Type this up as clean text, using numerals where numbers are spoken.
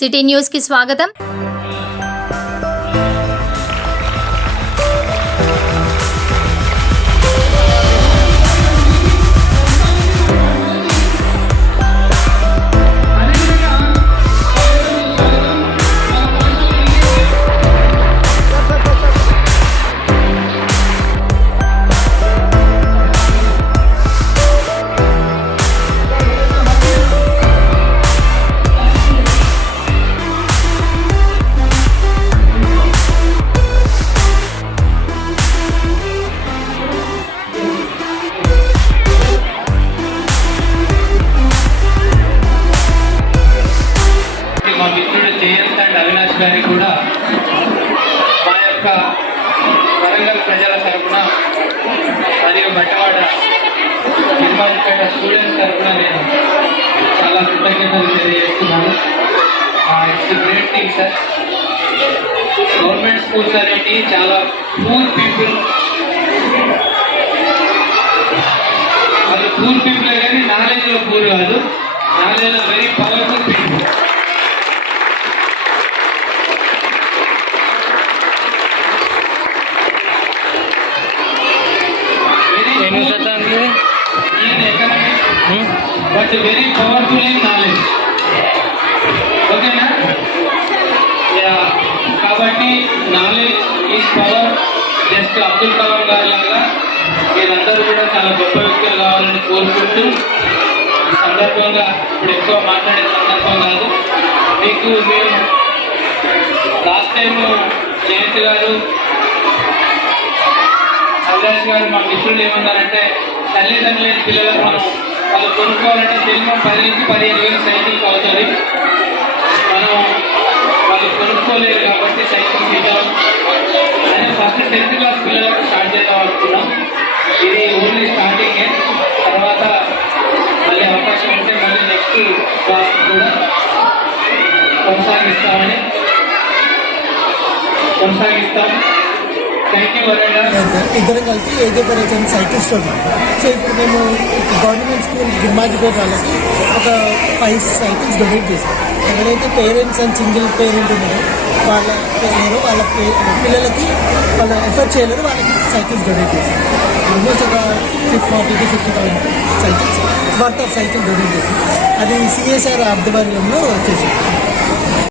City news కి స్వాగతం. మా మిత్రుడు జయంత్ అండ్ అవినాష్ గారికి కూడా మా యొక్క వరంగల్ ప్రజల తరఫున మరియు బట్టవాడ నిర్మాణపేట స్టూడెంట్స్ తరఫున నేను చాలా కృతజ్ఞతలు తెలియజేస్తున్నాను. It's great thing sir. Government schools అనేవి చాలా పూర్ పీపుల్, వాళ్ళు పూర్ పీపుల్ కానీ నాలెడ్జ్లో పూర్ కాదు, నాలెడ్జ్లో very powerful people. But very powerful in knowledge. ఓకేనా? కాబట్టి knowledge is power. Just Abdul Kalam గారి లాగా వీళ్ళందరూ కూడా చాలా గొప్ప వ్యక్తులు కావాలని కోరుకుంటూ ఈ సందర్భంగా ఇప్పుడు ఎక్కువ మాట్లాడే సందర్భం కాదు. మీకు మేము లాస్ట్ టైం జయంత్ గారు, అవినాష్ గారు మా మిత్రులు ఏమన్నారంటే, తల్లిదండ్రులు లేని పిల్లలకు మనం వాళ్ళు కొనుక్కోవాలంటే మినిమం 10 నుంచి 15,000 సైకిల్కి అవుతుంది. మనం వాళ్ళు కొనుక్కోలేరు కాబట్టి సైకిల్స్ ఇద్దాం అని ఫస్ట్ 10th క్లాస్ పిల్లలకు స్టార్ట్ చేద్దాం అనుకున్నాం. ఇది ఓన్లీ స్టార్టింగే. తర్వాత మళ్ళీ అవకాశం ఉంటే మళ్ళీ నెక్స్ట్ క్లాస్ కూడా కొనసాగిస్తాం. ఇద్దరం కలిసి ఏజోపరేషన్ సైకిల్ స్టోర్. సో ఇప్పుడు మేము గవర్నమెంట్ స్కూల్ గిమ్మాజిపేట వాళ్ళకి ఒక 5 సైకిల్స్ డొనేట్ చేసాం. ఎవరైతే పేరెంట్స్ అండ్ సింగిల్ పేరెంట్ ఉన్నారో వాళ్ళ పిల్లలకి వాళ్ళ ఎఫర్ట్ చేయలేరు, వాళ్ళకి సైకిల్స్ డొనేట్ చేసాం. ఆల్మోస్ట్ ఒక 40,000 to 50,000 cycles worth of cycle donate చేసాం. అది సిఎస్ఆర్ ఆధ్వర్యంలో వచ్చేసాం.